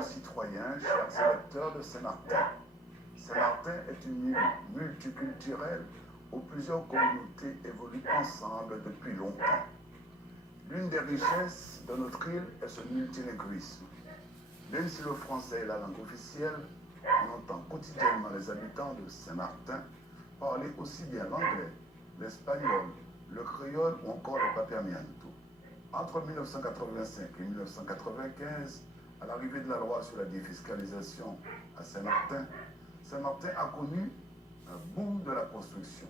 concitoyens, chers électeurs de Saint-Martin, Saint-Martin est une île multiculturelle où plusieurs communautés évoluent ensemble depuis longtemps. L'une des richesses de notre île est ce multilingvisme. Même si le français est la langue officielle, on entend quotidiennement les habitants de Saint-Martin parler aussi bien l'anglais, l'espagnol, le créole ou encore le papiamiento. Entre 1985 et 1995, à l'arrivée de la loi sur la défiscalisation à Saint-Martin, Saint-Martin a connu un boom de la construction.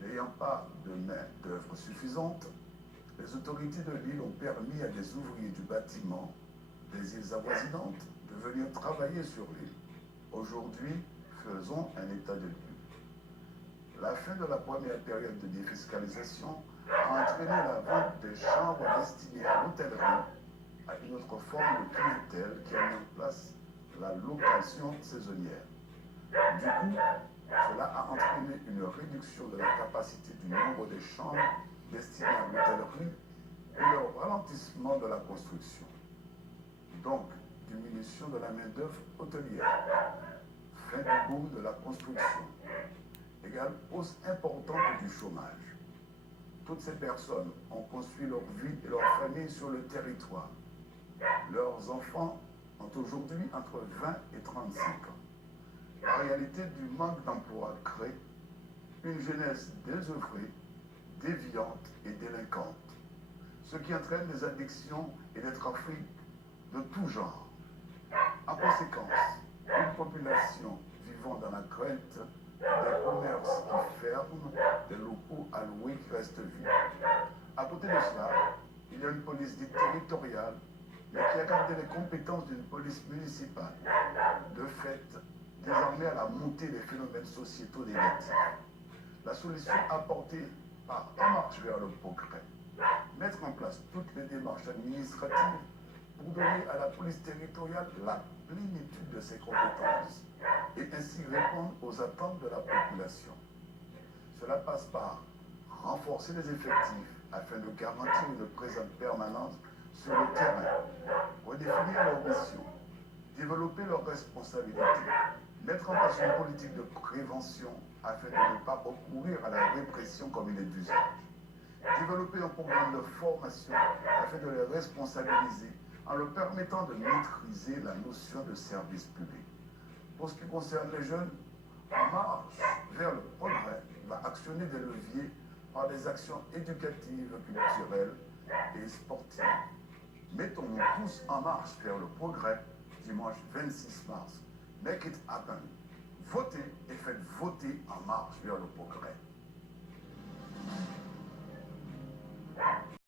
N'ayant pas de main-d'œuvre suffisante, les autorités de l'île ont permis à des ouvriers du bâtiment des îles avoisinantes de venir travailler sur l'île. Aujourd'hui, faisons un état de lieu. La fin de la première période de défiscalisation a entraîné la vente des chambres destinées à l'hôtellerie à une autre forme de clientèle qui a mis en place la location saisonnière. Du coup, cela a entraîné une réduction de la capacité du nombre de chambres destinées à l'hôtellerie et le ralentissement de la construction. Donc, diminution de la main-d'œuvre hôtelière, fin du boom de la construction, égale hausse importante du chômage. Toutes ces personnes ont construit leur vie et leur famille sur le territoire. Leurs enfants ont aujourd'hui entre 20 et 35 ans. La réalité du manque d'emploi crée une jeunesse désœuvrée, déviante et délinquante, ce qui entraîne des addictions et des trafics de tout genre. En conséquence, une population vivant dans la crainte, des commerces qui ferment, des locaux alloués qui restent vides. À côté de cela, il y a une police dite territoriale, mais qui a gardé les compétences d'une police municipale. De fait, désormais à la montée des phénomènes sociétaux négatifs. La solution apportée par En marche vers le progrès, mettre en place toutes les démarches administratives pour donner à la police territoriale la plénitude de ses compétences et ainsi répondre aux attentes de la population. Cela passe par renforcer les effectifs afin de garantir une présence permanente sur le terrain, redéfinir leurs missions, développer leurs responsabilités, mettre en place une politique de prévention afin de ne pas recourir à la répression comme il est d'usage, développer un programme de formation afin de les responsabiliser en leur permettant de maîtriser la notion de service public. Pour ce qui concerne les jeunes, En marche vers le progrès va actionner des leviers par des actions éducatives, culturelles et sportives. Mettons-nous tous en marche vers le progrès dimanche 26 mars. Make it happen. Votez et faites voter En marche vers le progrès.